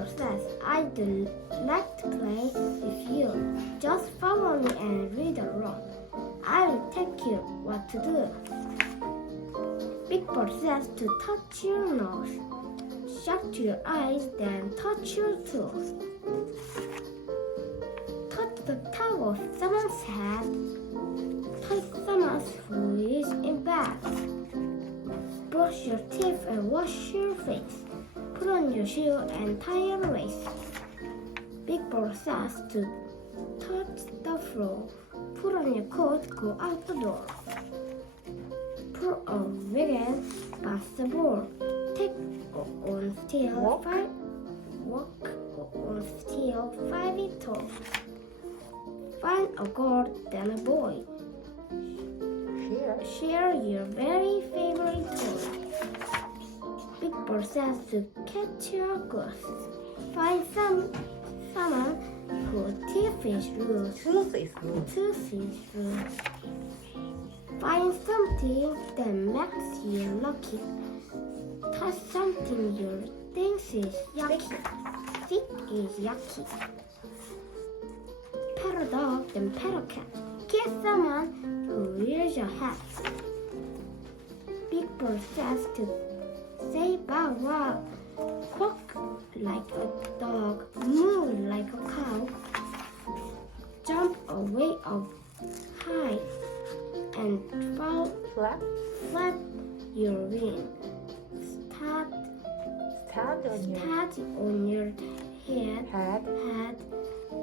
Bird says, I'd like to play with you. Just follow me and read along. I'll take you what to do. Big Bird says to touch your nose. Shut your eyes, then touch your toes. Touch the top of someone's head. Touch someone who is in bed. Brush your teeth and wash your face. Put on your shoe and tie your lace. Big Bird says to touch the floor. Put on your coat, go out the door. Pour a wig and pass the ball. Take on still walk on still 5 feet tall. Find a girl, then a boy. Share your very favorite toy. Big Bird says to catch your goose. Find someone whose teeth is loose. Tooth is loose. Find something that makes you lucky. Touch something you think is yucky. Sick is yucky. Pet a dog, then pet a cat. Kiss someone who wears your hat. Big Bird says to say bow wow. Quack like a dog, moo like a cow. Jump away up high and flap your wings. Start on your head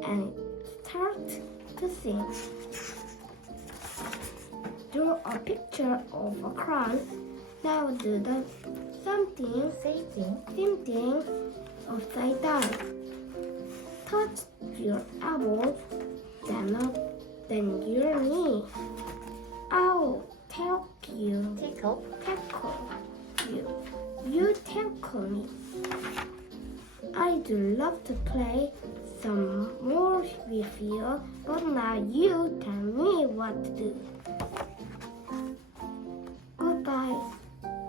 and start to sing. Draw a picture of a crown. Now do the same thing upside down. Touch your elbow, then your knee. I'll tickle you. You tickle me. I'd love to play some more with you, but now you tell me what to do.